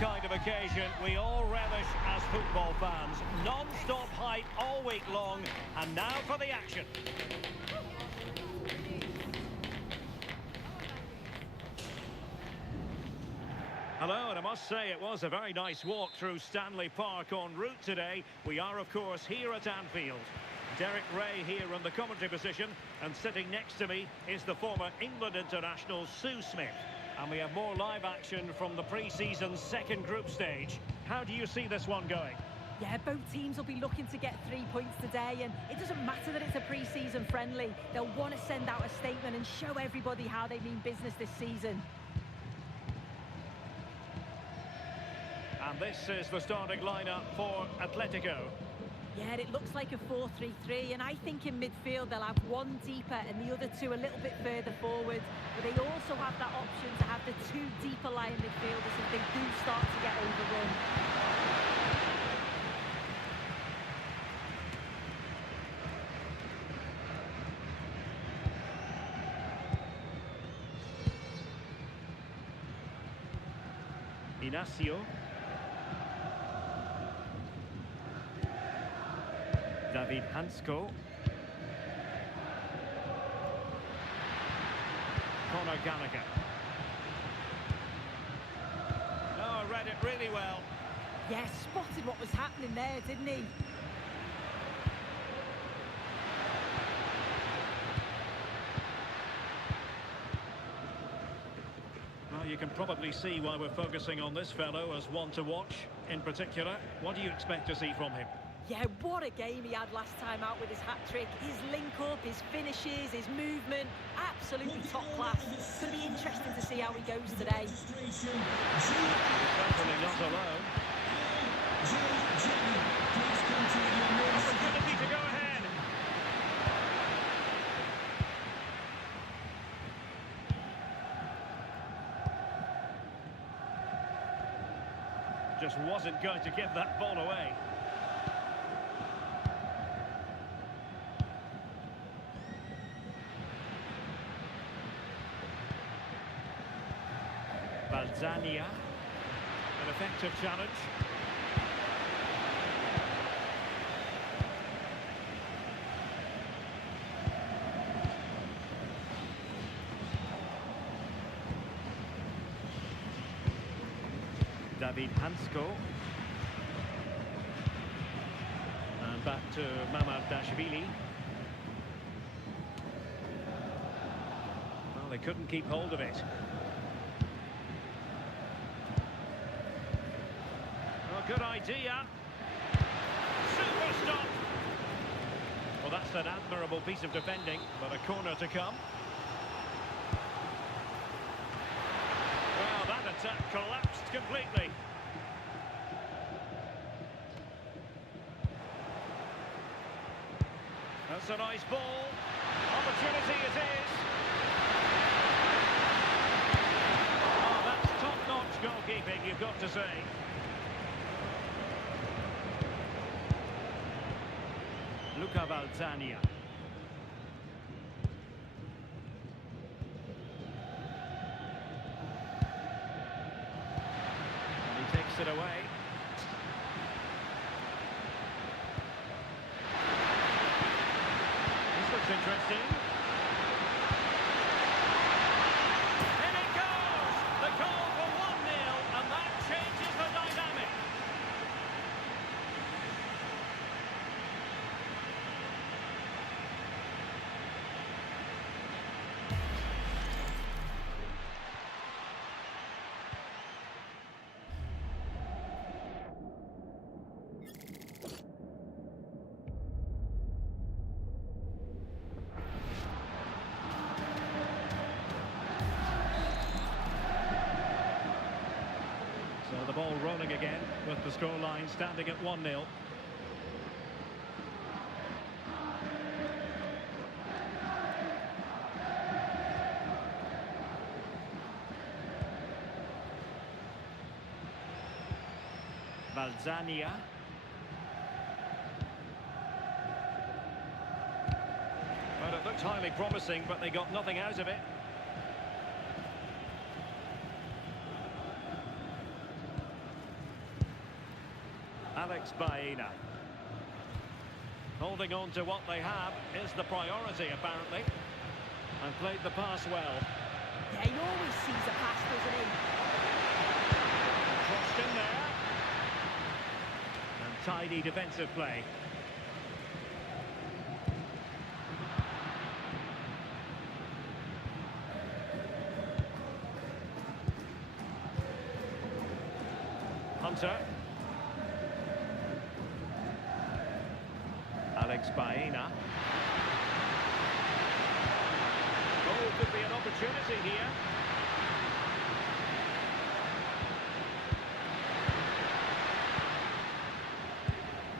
kind of occasion we all relish as football fans. Non-stop hype all week long, and now for the action. Hello, and I must say it was a very nice walk through Stanley Park en route today. We are, of course, here at Anfield. Derek Ray here in the commentary position, and sitting next to me is the former England international Sue Smith. And we have more live action from the pre-season second group stage. How do you see this one going? Yeah, both teams will be looking to get 3 points today, and it doesn't matter that it's a pre-season friendly. They'll want to send out a statement and show everybody how they mean business this season. And this is the starting lineup for Atletico. Yeah, it looks like a 4-3-3, and I think in midfield they'll have one deeper and the other two a little bit further forward. But they also have that option to have the two deeper lying midfielders if they do start to get overrun. Inacio. David Hansko. Conor Gallagher. Oh, read it really well. Yeah, spotted what was happening there, didn't he? Well, you can probably see why we're focusing on this fellow as one to watch in particular. What do you expect to see from him? Yeah, what a game he had last time out with his hat-trick. His link-up, his finishes, his movement, absolutely top class. It's going to be interesting to see how he goes today. Certainly not alone. Opportunity to go ahead. Just wasn't going to give that ball away. Balzania, an effective challenge. David Hansko. And back to Mamardashvili. Well, they couldn't keep hold of it. Good idea. Super stop. Well, that's an admirable piece of defending, but a corner to come. Well, that attack collapsed completely. That's a nice ball. Opportunity it is. Oh, that's top-notch goalkeeping, you've got to say. Luca Balzania. And he takes it away. This looks interesting. In it goes! The goal for 1-0, and that changes the dynamic. So the ball rolling again with the scoreline standing at 1-0. Balzania. Well, it looked highly promising, but they got nothing out of it. Alex Baena. Holding on to what they have is the priority, apparently. And played the pass well. Yeah, he always sees a pass, doesn't he? Crossed in there. And tidy defensive play. Hunter. Alex Baena. Oh, could be an opportunity here.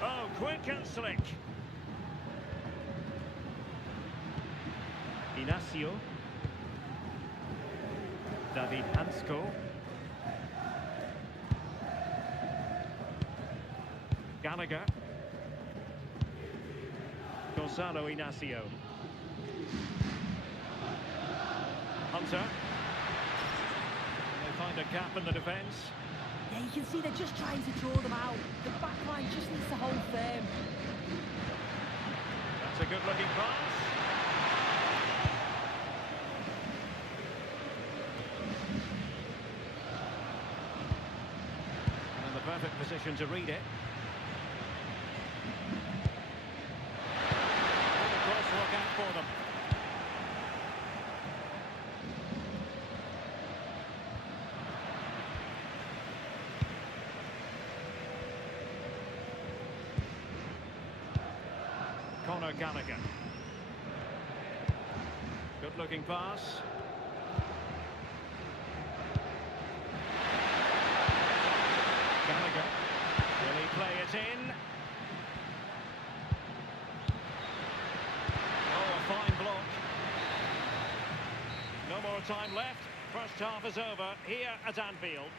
Oh, quick and slick. Inacio. David Hansko. Gallagher. Gonzalo Inacio. Hunter. They find a gap in the defence. Yeah, you can see they're just trying to draw them out. The back line just needs to hold firm. That's a good-looking pass. And in the perfect position to read it. Look out for them. Conor Gallagher. Good looking pass. Gallagher. Will he play it in? Fine block. No more time left. First half is over here at Anfield.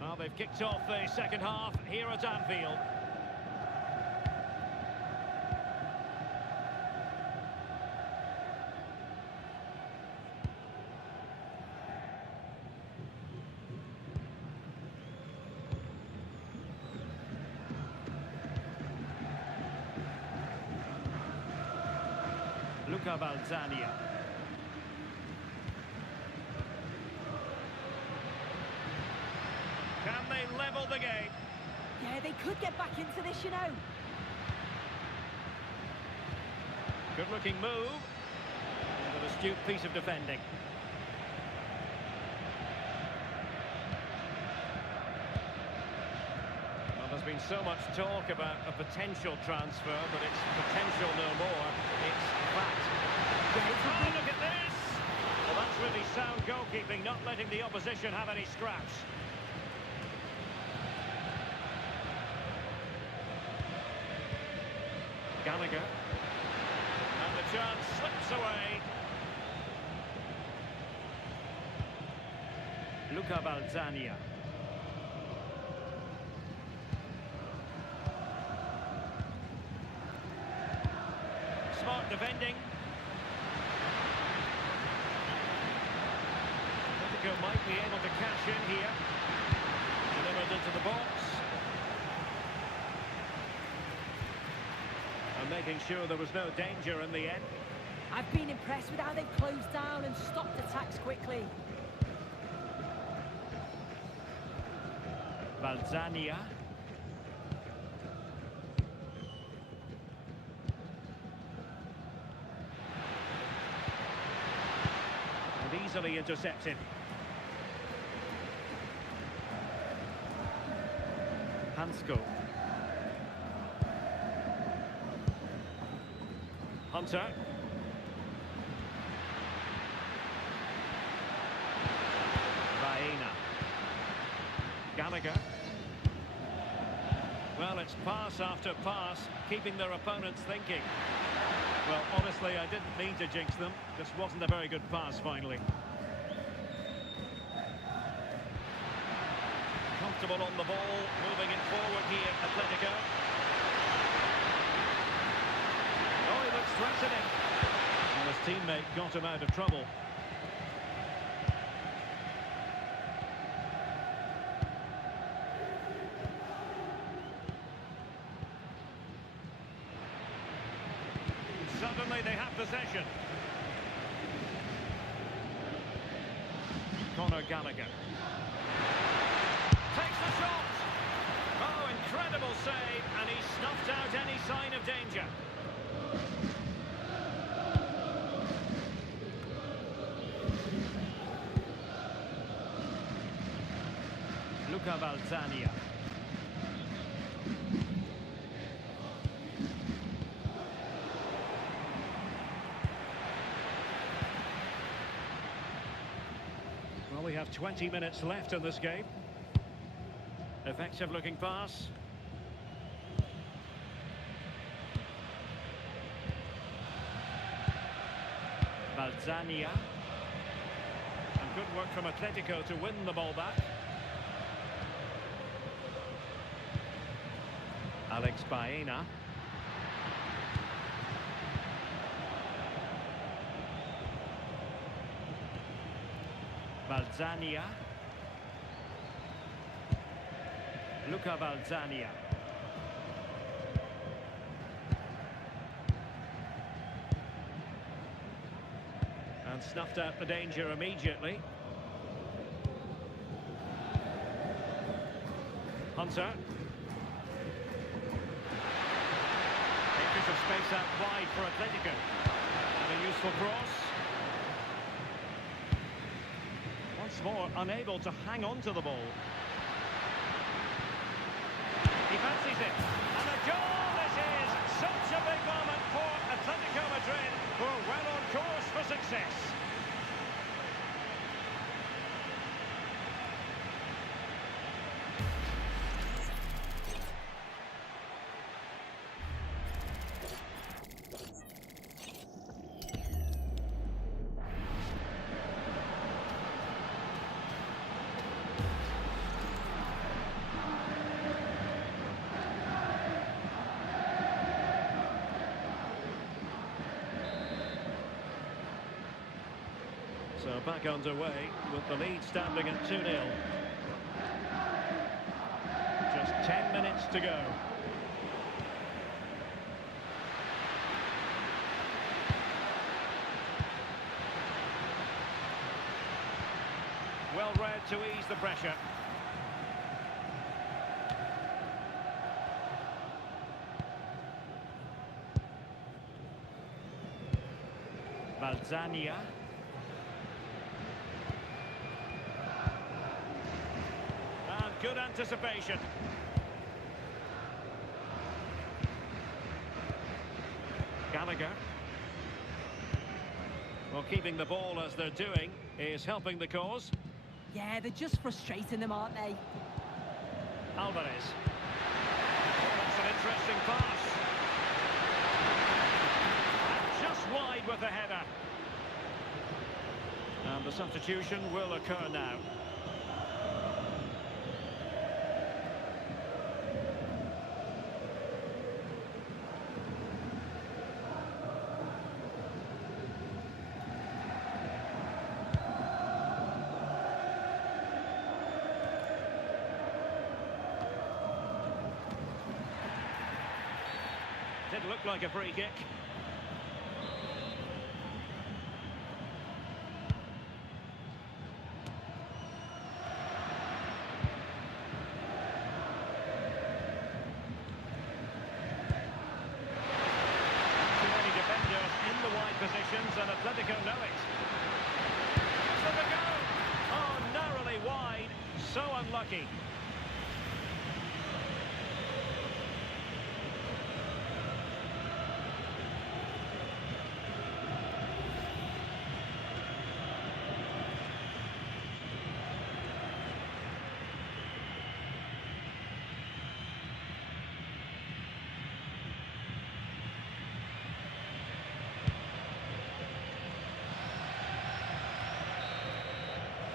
Well, they've kicked off the second half here at Anfield. Luca Balzania. Can they level the game? Yeah, they could get back into this, you know. Good looking move. With an astute piece of defending. Well, there's been so much talk about a potential transfer, but it's potential no more. It's fact. Oh, look at this! Well, that's really sound goalkeeping, not letting the opposition have any scraps. Gallagher. And the chance slips away. Luca Balzania. smart defending. Atletico might be able to cash in here. Delivered into the box. And making sure there was no danger in the end. I've been impressed with how they've closed down and stopped attacks quickly. Balzania. And easily intercepted. Hansko. Hunter. Baena. Gallagher. Well, it's pass after pass, keeping their opponents thinking. Well, honestly, I didn't mean to jinx them. This wasn't a very good pass, finally. Comfortable on the ball, moving it forward here, Atletico. Oh, he looks threatening. And his teammate got him out of trouble. Suddenly they have possession. Conor Gallagher. Takes the shot. Oh, incredible save, and he snuffed out any sign of danger. Luca Balzania. Well, we have 20 minutes left in this game. Effective looking pass. Balzania. And good work from Atletico to win the ball back. Alex Baena. Balzania. Luca Balzania. And snuffed out the danger immediately. Hunter. Acres of space out wide for Atletico. And a useful cross. Once more, unable to hang on to the ball. He fancies it. And a goal this is! Such a big moment for Atletico Madrid, who are well on course for success. So back underway with the lead standing at 2-0. Just 10 minutes to go. Well read to ease the pressure. Balzania. Good anticipation. Gallagher. Well, keeping the ball as they're doing is helping the cause. Yeah, they're just frustrating them, aren't they? Álvarez. Oh, that's an interesting pass. And just wide with the header. And the substitution will occur now. Did look like a free kick. Positions, and Atletico know it. For the goal! Oh, narrowly wide. So unlucky.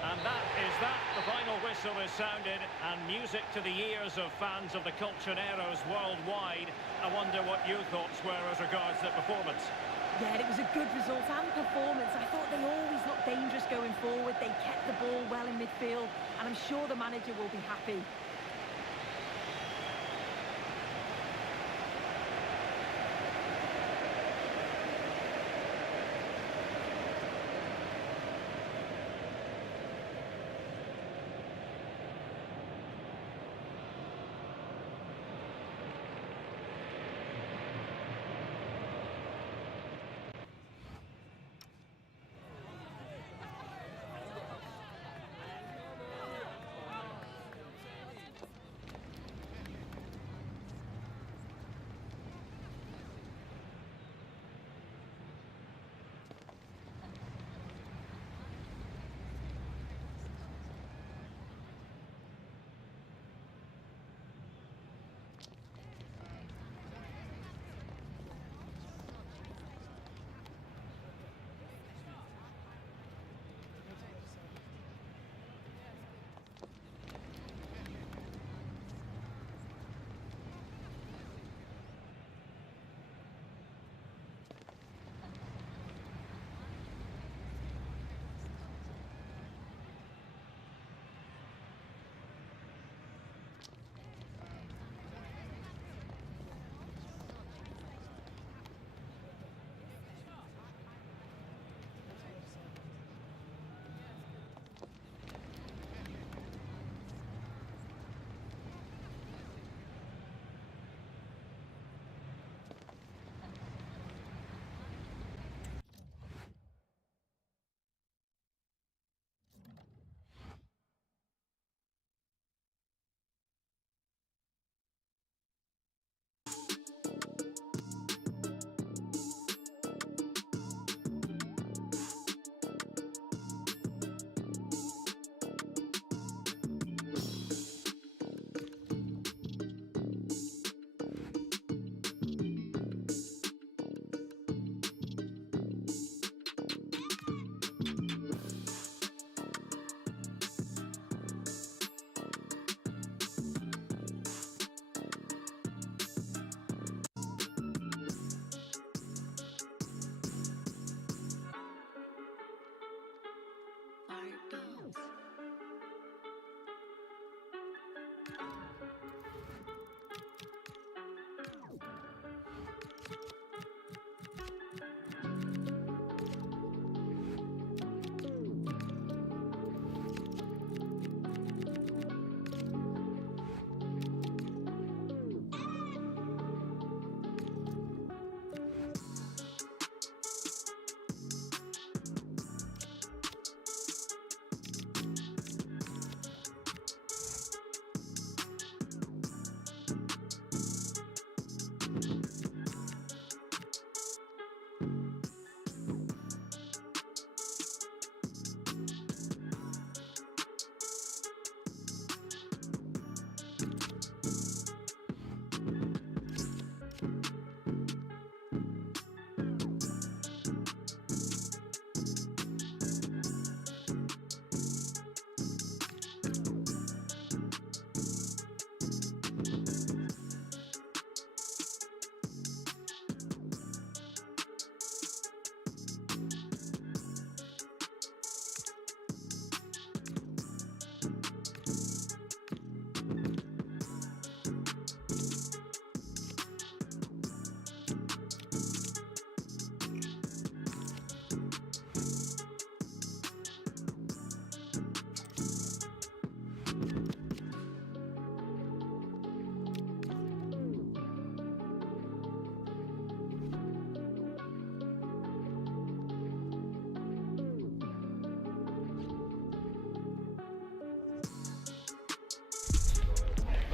And that is that. The final whistle is sounded, and music to the ears of fans of the Colchoneros worldwide. I wonder what your thoughts were as regards the performance. Yeah, it was a good result and performance. I thought they always looked dangerous going forward. They kept the ball well in midfield, and I'm sure the manager will be happy.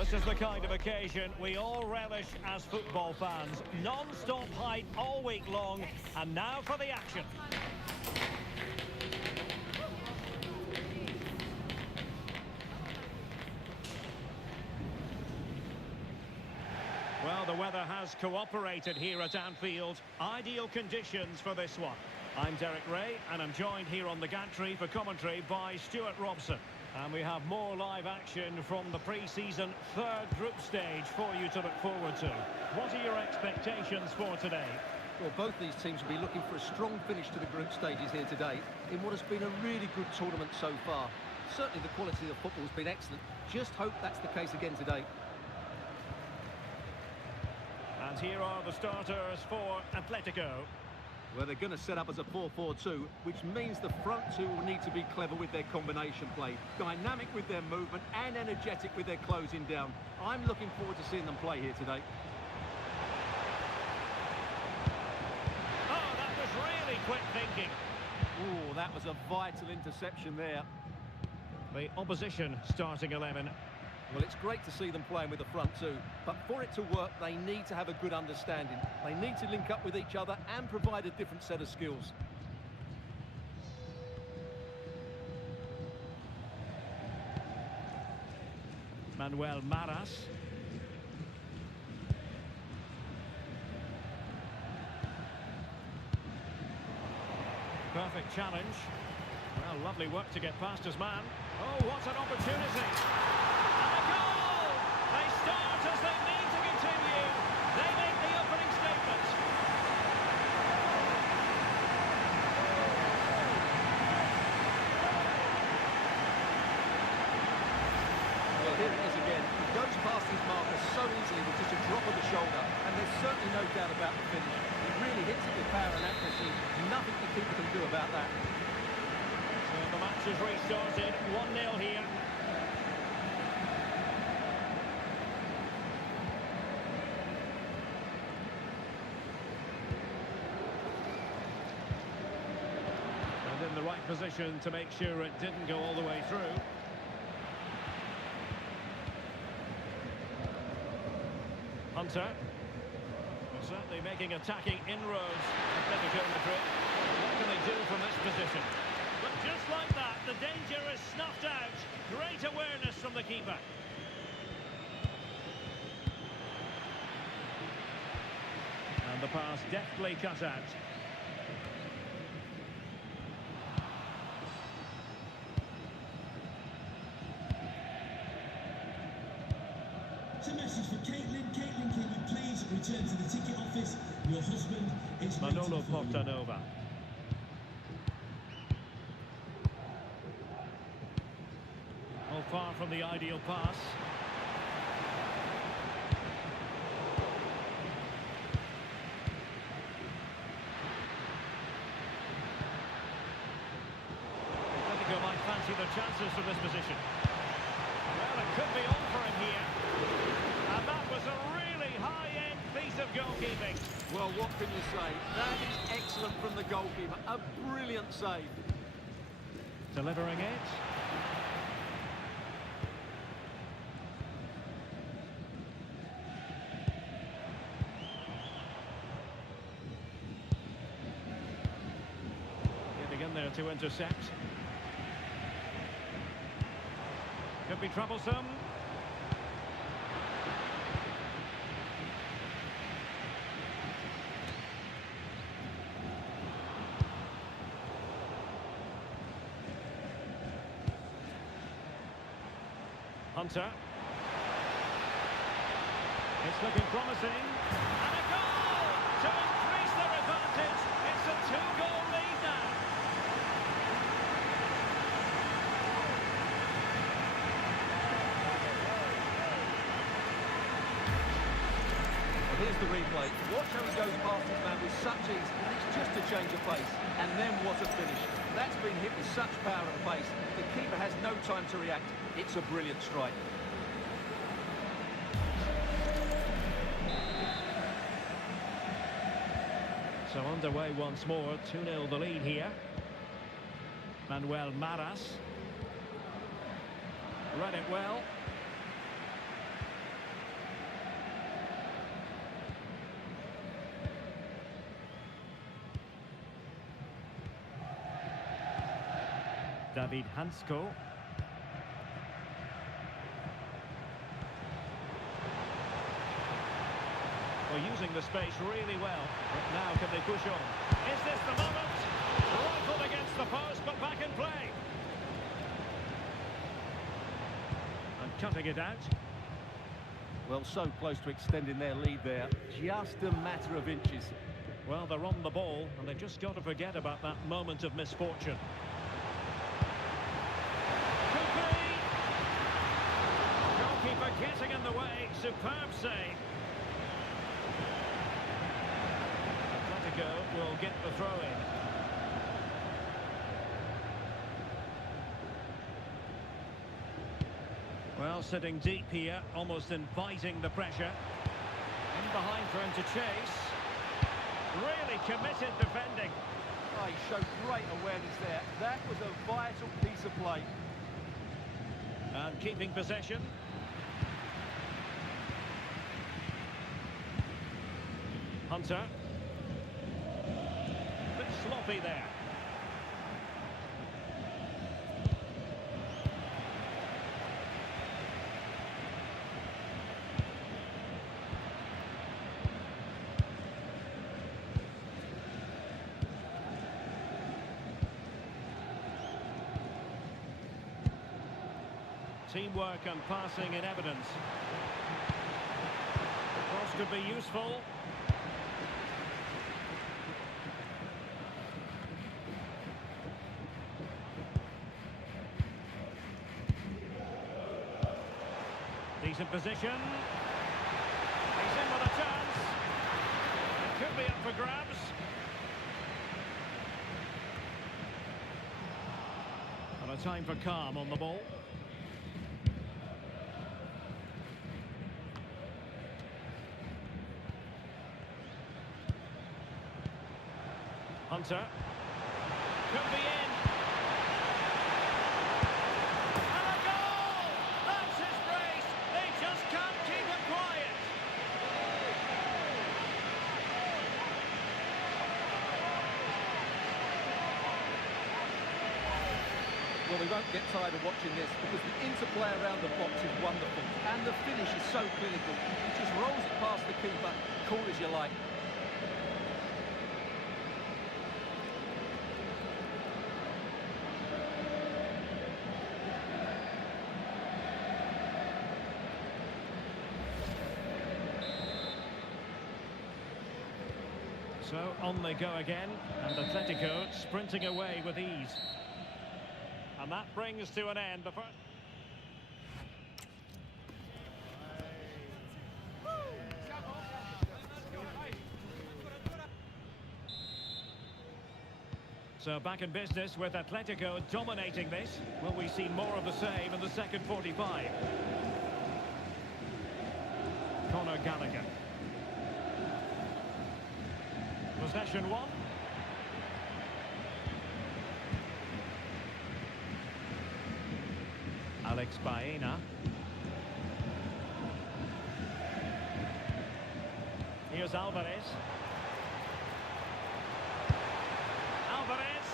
This is the kind of occasion we all relish as football fans. Non-stop hype all week long, and now for the action. Well, the weather has cooperated here at Anfield. Ideal conditions for this one. I'm Derek Ray, and I'm joined here on the gantry for commentary by Stuart Robson. And we have more live action from the pre-season third group stage for you to look forward to. What are your expectations for today? Well, both these teams will be looking for a strong finish to the group stages here today in what has been a really good tournament so far. Certainly the quality of football has been excellent. Just hope that's the case again today. And here are the starters for Atletico. Well, they're going to set up as a 4-4-2, which means the front two will need to be clever with their combination play, dynamic with their movement and energetic with their closing down. I'm looking forward to seeing them play here today. Oh, that was really quick thinking. Oh, that was a vital interception there. The opposition starting 11. Well, it's great to see them playing with the front two, but for it to work, they need to have a good understanding. They need to link up with each other and provide a different set of skills. Manuel Maras. Perfect challenge. Well, lovely work to get past his man. Oh, what an opportunity. And a goal! They start as they need to continue. They make the opening statement. Well, here it is again. He goes past his marker so easily with just a drop of the shoulder, and there's certainly no doubt about the finish. He really hits it with power and accuracy. Nothing the keeper can do about that. So the match has restarted. 1-0 here. And in the right position to make sure it didn't go all the way through. Hunter. Certainly making attacking inroads. Atletico Madrid. What can they do from this position? But just like that, the danger is snuffed out. Great awareness from the keeper. And the pass deftly cut out. It's a message for Caitlin. Caitlin, can you please return to the ticket office? Your husband is Manolo Portanova. Oh, far from the ideal pass. Atletico might fancy the chances from this position. Well, it could be on for him here. And that was a really high-end piece of goalkeeping. Well, what can you say? That is excellent from the goalkeeper. A brilliant save. Delivering it. Getting in there to intercept. Could be troublesome. Hunter. It's looking promising. And a goal to increase their advantage. It's a two-goal lead now. Well, here's the replay. Watch how he goes past his man with such ease. It's just a change of pace. And then what a finish. That's been hit with such power and pace. The keeper has no time to react. It's a brilliant strike. So underway once more, 2-0 the lead here. Manuel Maras. Read it well. David Hansko. Well, using the space really well. But now can they push on? Is this the moment? Rifled against the post, but back in play. And cutting it out. Well, so close to extending their lead there. Just a matter of inches. Well, they're on the ball, and they've just got to forget about that moment of misfortune. Could be. Goalkeeper getting in the way. Superb save. Atletico will get the throw in. Well, sitting deep here, almost inviting the pressure. In behind for him to chase. Really committed defending. Oh, he showed great awareness there. That was a vital piece of play. And keeping possession. Hunter. Bit sloppy there. Teamwork and passing in evidence. Cross could be useful. Decent position. He's in with a chance. It could be up for grabs. And a time for calm on the ball. Hunter. Could be in. And a goal! That's his brace. They just can't keep him quiet. Well, we won't get tired of watching this because the interplay around the box is wonderful. And the finish is so clinical. He just rolls it past the keeper, cool as you like. So on they go again, and Atletico sprinting away with ease. And that brings to an end the first. So back in business with Atletico dominating this. Will we see more of the same in the second 45? Conor Gallagher. Possession one. Alex Baena. Here's Álvarez. Álvarez.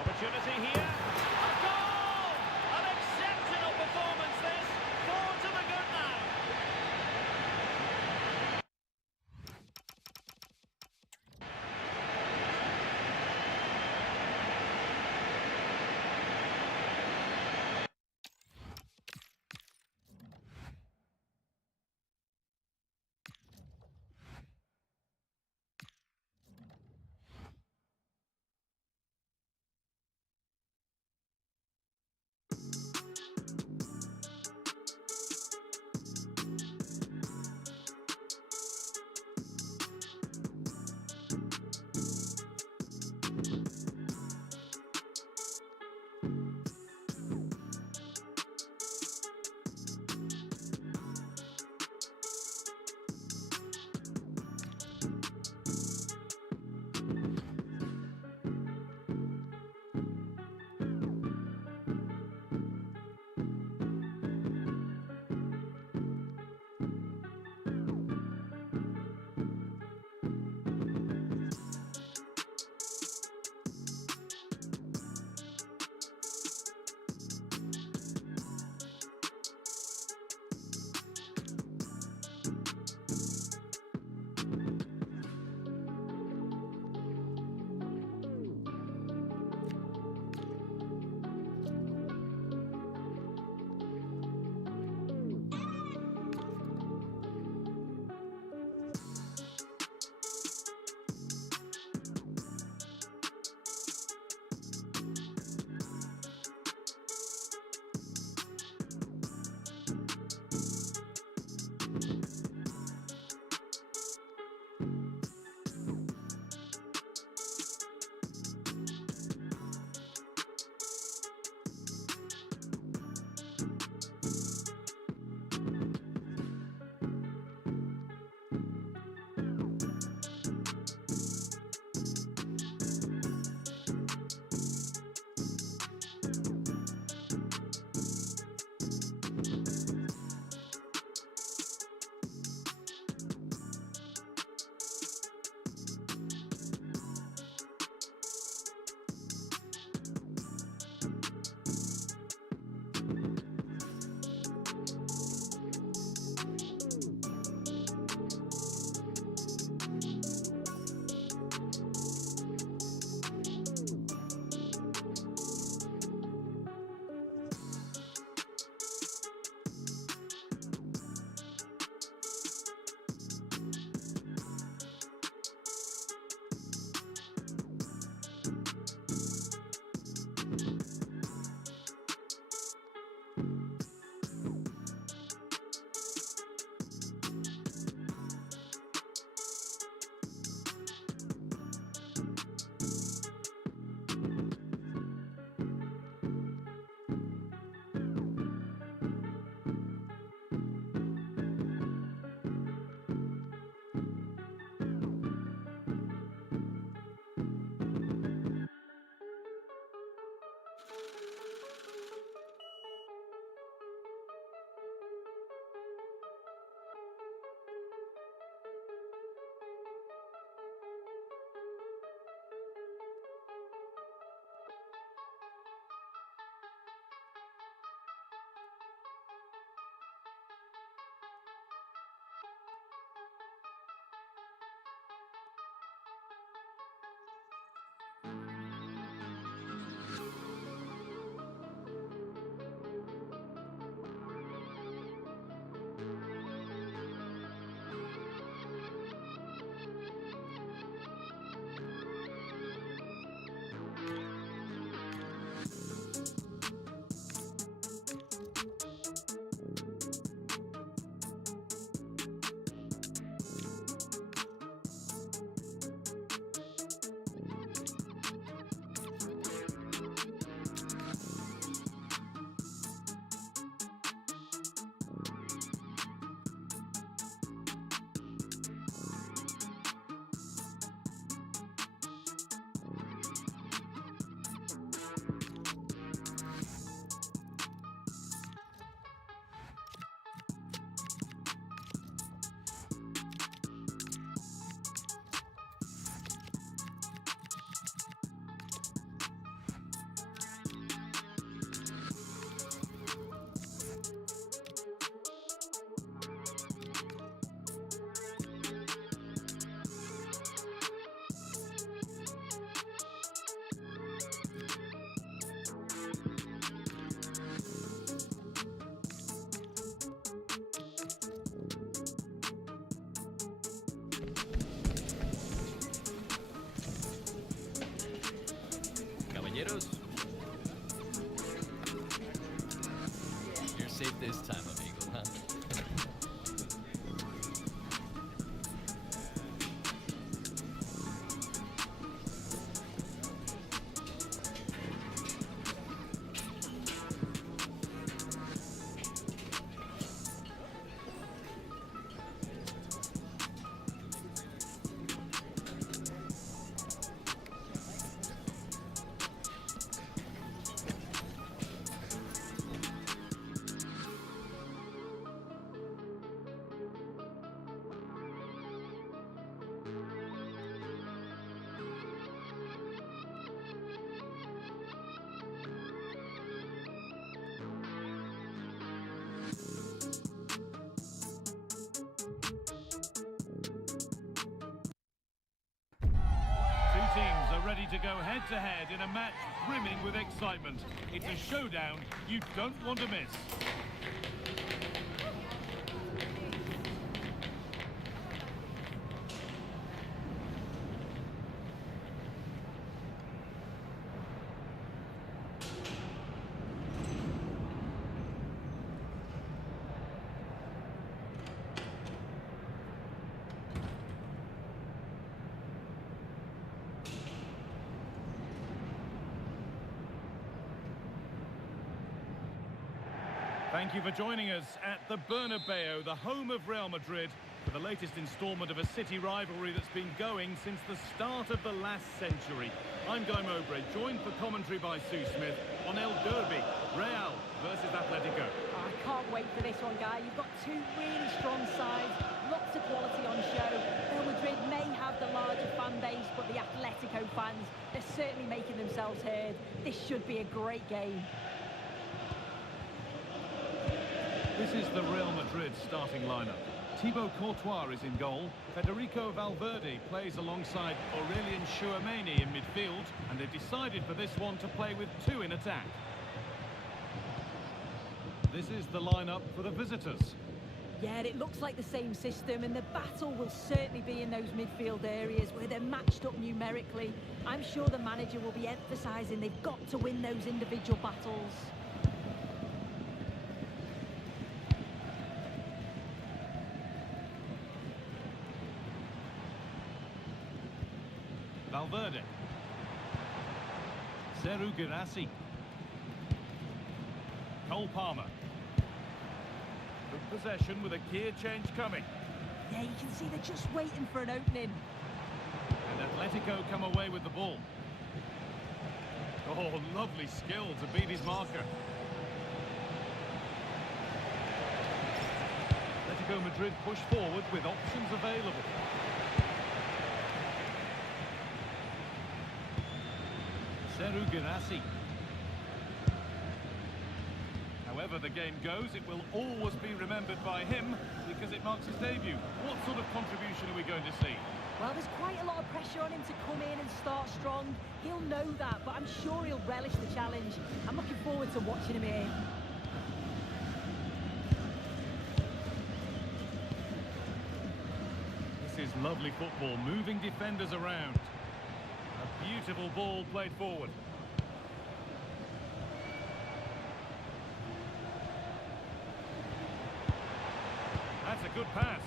Opportunity here. A goal! An exceptional performance this. 4 to the good now. to go head-to-head in a match brimming with excitement. It's a showdown you don't want to miss. Thank you for joining us at the Bernabeu, the home of Real Madrid, for the latest instalment of a city rivalry that's been going since the start of the last century. I'm Guy Mowbray, joined for commentary by Sue Smith on El Derby, Real versus Atletico. I can't wait for this one, Guy. You've got two really strong sides, lots of quality on show. Real Madrid may have the larger fan base, but the Atletico fans, they're certainly making themselves heard. This should be a great game. This is the Real Madrid starting lineup. Thibaut Courtois is in goal. Federico Valverde plays alongside Aurelien Tchouameni in midfield, and they've decided for this one to play with two in attack. This is the lineup for the visitors. Yeah, it looks like the same system, and the battle will certainly be in those midfield areas where they're matched up numerically. I'm sure the manager will be emphasising they've got to win those individual battles. Valverde. Serhou Guirassy. Cole Palmer. Good possession with a gear change coming. Yeah, you can see they're just waiting for an opening. And Atletico come away with the ball. Oh, lovely skill to beat his marker. Atletico Madrid push forward with options available. Serhou Guirassy. However the game goes, it will always be remembered by him because it marks his debut. What sort of contribution are we going to see? Well, there's quite a lot of pressure on him to come in and start strong. He'll know that, but I'm sure he'll relish the challenge. I'm looking forward to watching him here. This is lovely football, moving defenders around. A beautiful ball played forward. That's a good pass.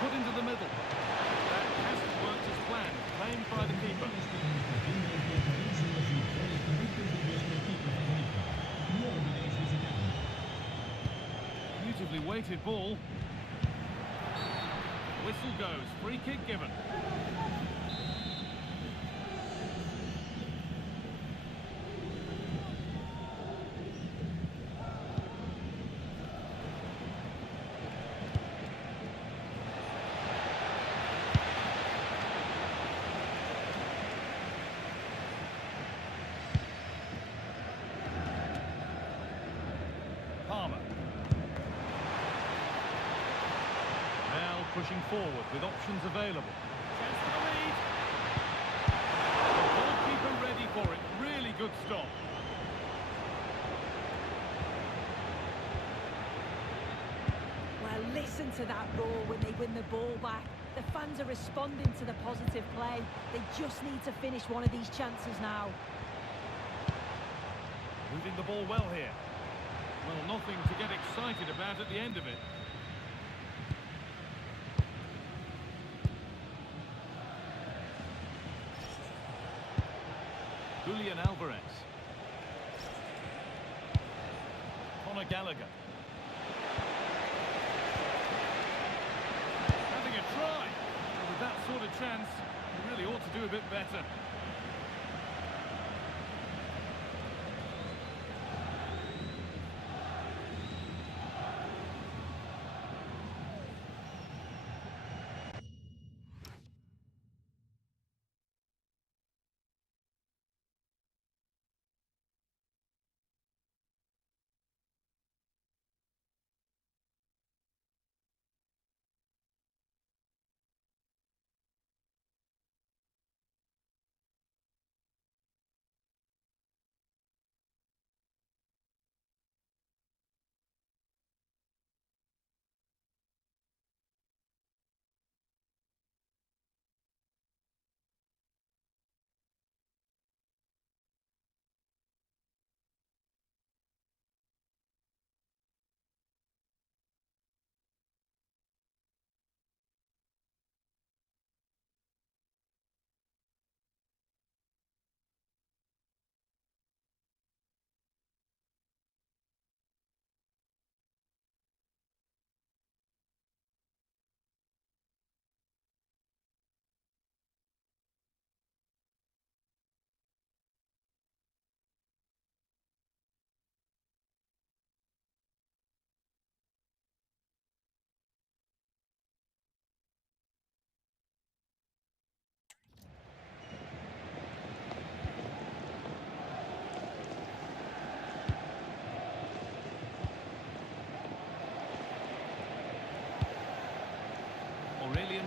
Put into the middle. That hasn't worked as planned. Claimed by the keeper. Beautifully weighted ball. Whistle goes. Free kick given. Pushing forward with options available. Chance for the lead. The goalkeeper ready for it. Really good stop. Well, listen to that roar when they win the ball back. The fans are responding to the positive play. They just need to finish one of these chances now. Moving the ball well here. Well, nothing to get excited about at the end of it. Julián Álvarez. Conor Gallagher. Having a try. With that sort of chance, he really ought to do a bit better.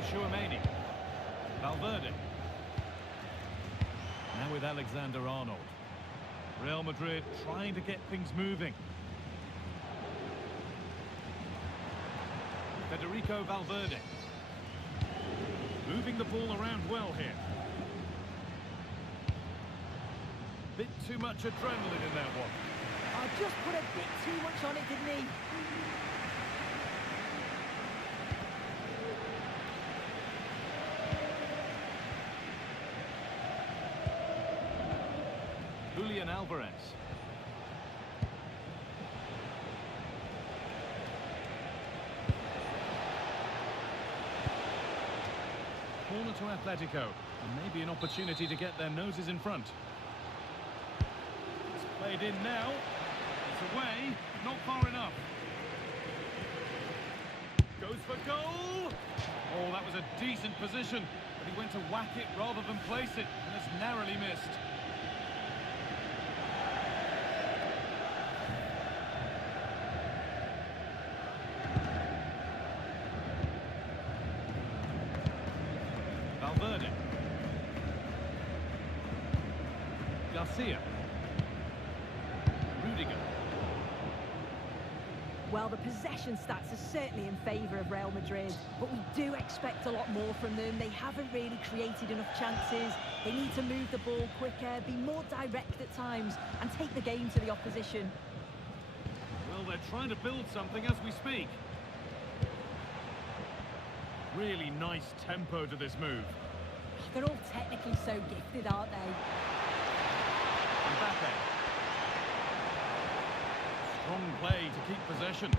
Simeone. Valverde. Now with Alexander-Arnold. Real Madrid trying to get things moving. Federico Valverde. Moving the ball around well here. Bit too much adrenaline in that one. I just put a bit too much on it, didn't he? Julián Álvarez. Corner to Atlético, and maybe an opportunity to get their noses in front. It's played in now. It's away, not far enough. Goes for goal! Oh, that was a decent position, but he went to whack it rather than place it, and it's narrowly missed. Valverde. Garcia. Rudiger. Well, the possession stats are certainly in favour of Real Madrid, but we do expect a lot more from them. They haven't really created enough chances. They need to move the ball quicker, be more direct at times, and take the game to the opposition. Well, they're trying to build something as we speak. Really nice tempo to this move. They're all technically so gifted, aren't they? Mbappe. Strong play to keep possession. You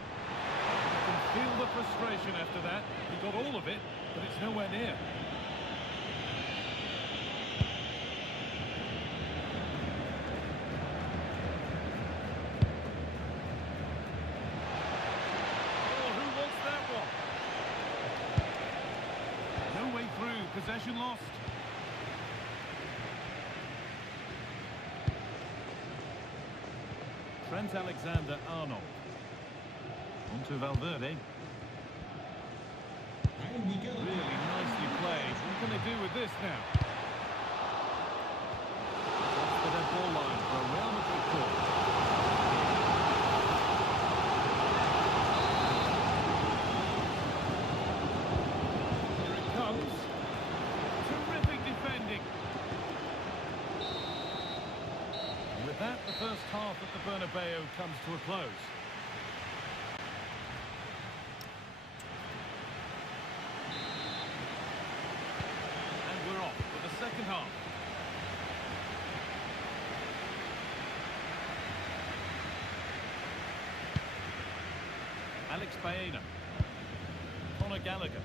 can feel the frustration after that. He got all of it, but it's nowhere near. Oh, who wants that one? No way through, possession lost. Trent Alexander-Arnold. On to Valverde. Really nicely played. What can they do with this now? That's the dead ball line for a Real Madrid goal. Here it comes. Terrific defending. And with that, the first half at the Bernabeu comes to a close. And we're off for the second half. Alex Baena. Conor Gallagher.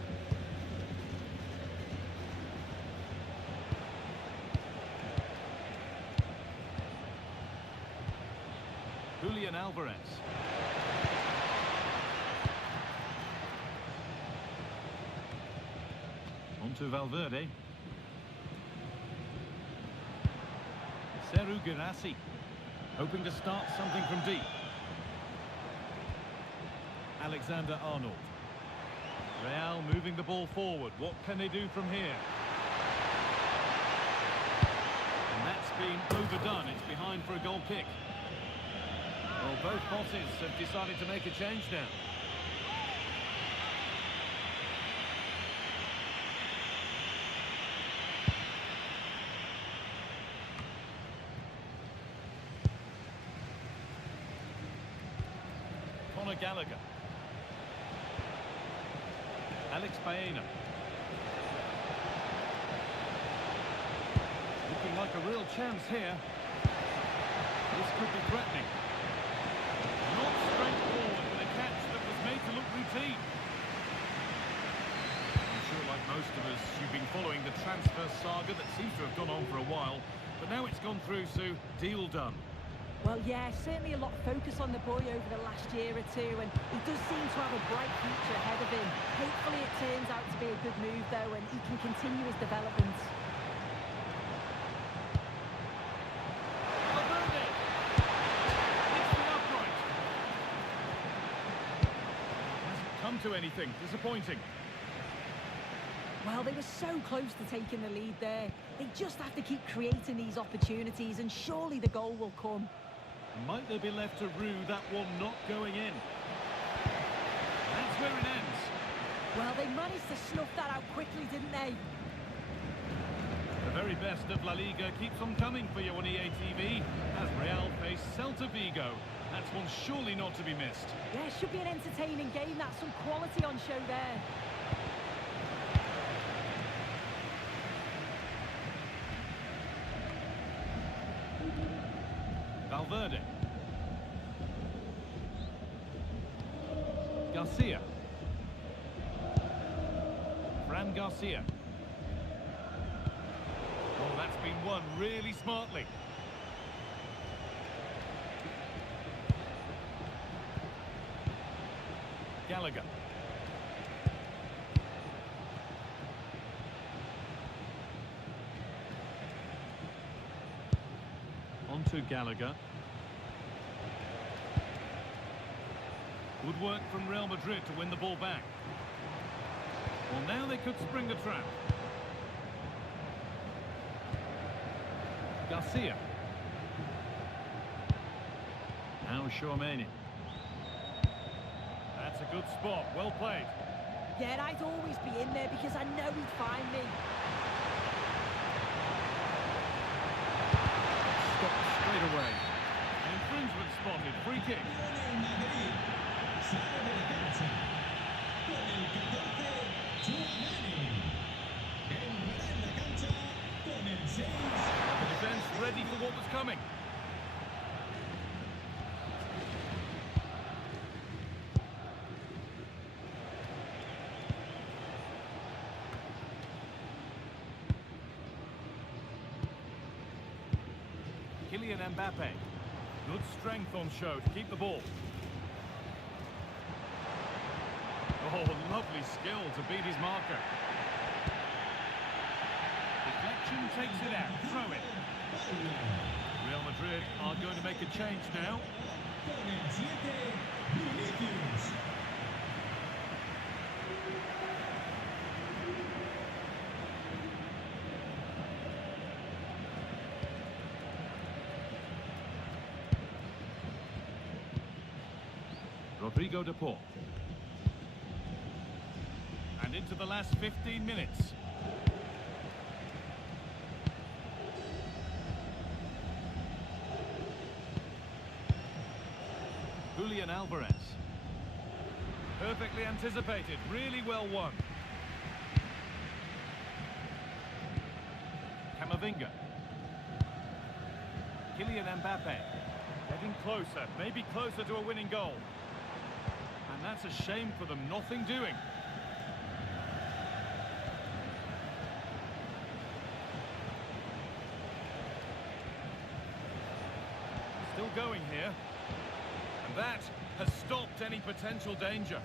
Julián Álvarez. On to Valverde. Serhou Guirassy, hoping to start something from deep. Alexander-Arnold. Real moving the ball forward. What can they do from here? And that's been overdone. It's behind for a goal kick. Well, both bosses have decided to make a change now. Conor Gallagher. Alex Baena. Looking like a real chance here. This could be threatening. Not straightforward, but a catch that was made to look routine. I'm sure, like most of us, you've been following the transfer saga that seems to have gone on for a while, but now it's gone through, so deal done. Well, yeah, certainly a lot of focus on the boy over the last year or two, and he does seem to have a bright future ahead of him. Hopefully it turns out to be a good move, though, and he can continue his development. Valverde! It's the upright. Hasn't come to anything. Disappointing. Well, they were so close to taking the lead there. They just have to keep creating these opportunities, and surely the goal will come. Might they be left to rue that one not going in? That's where it ends. Well, they managed to snuff that out quickly, didn't they? The very best of La Liga keeps on coming for you on EA TV as Real face Celta Vigo. That's one surely not to be missed. Yeah, it should be an entertaining game. That's some quality on show there. Valverde. Garcia. Fran Garcia. Oh, that's been won really smartly. Gallagher. On to Gallagher. Good work from Real Madrid to win the ball back. Well, now they could spring the trap. Garcia. Now Simeone. That's a good spot. Well played. Yeah, I'd always be in there because I know he'd find me. Stopped straight away. An infringement spotted. Free kick. The defence ready for what was coming. Kylian Mbappe. Good strength on show to keep the ball. Oh, lovely skill to beat his marker. Deflection takes it out. Throw it. Real Madrid are going to make a change now. Rodrigo de Paul. And into the last 15 minutes. Julián Álvarez. Perfectly anticipated, really well won. Camavinga. Kylian Mbappe. Getting closer, maybe closer to a winning goal. And that's a shame for them, nothing doing. Still going here. And that has stopped any potential danger.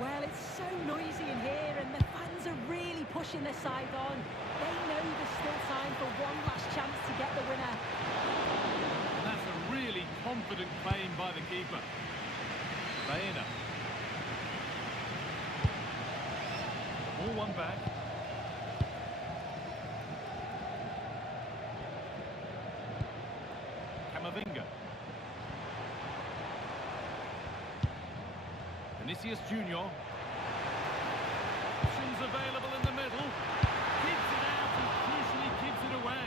Well, it's so noisy in here and the fans are really pushing their side on. They know there's still time for one last chance to get the winner. And that's a really confident claim by the keeper. Baena. Ball one back. Camavinga. Vinicius Junior. Options available in the middle. Keeps it out and crucially keeps it away.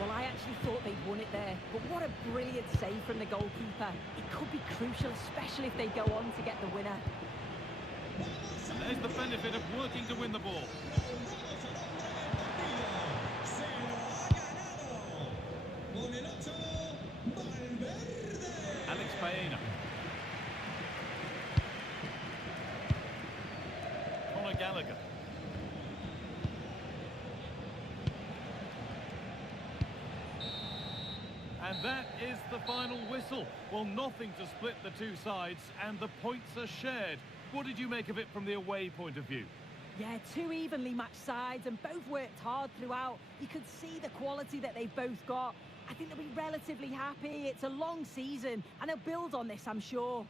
Well, I actually thought they'd won it there, but what a brilliant save from the goalkeeper. It could be crucial, especially if they go on to get the winner. And there's the benefit of working to win the ball. Alex Baena. Conor Gallagher. And that is the final whistle. Well, nothing to split the two sides, and the points are shared. What did you make of it from the away point of view? Yeah, two evenly matched sides and both worked hard throughout. You could see the quality that they've both got. I think they'll be relatively happy. It's a long season, and they'll build on this, I'm sure.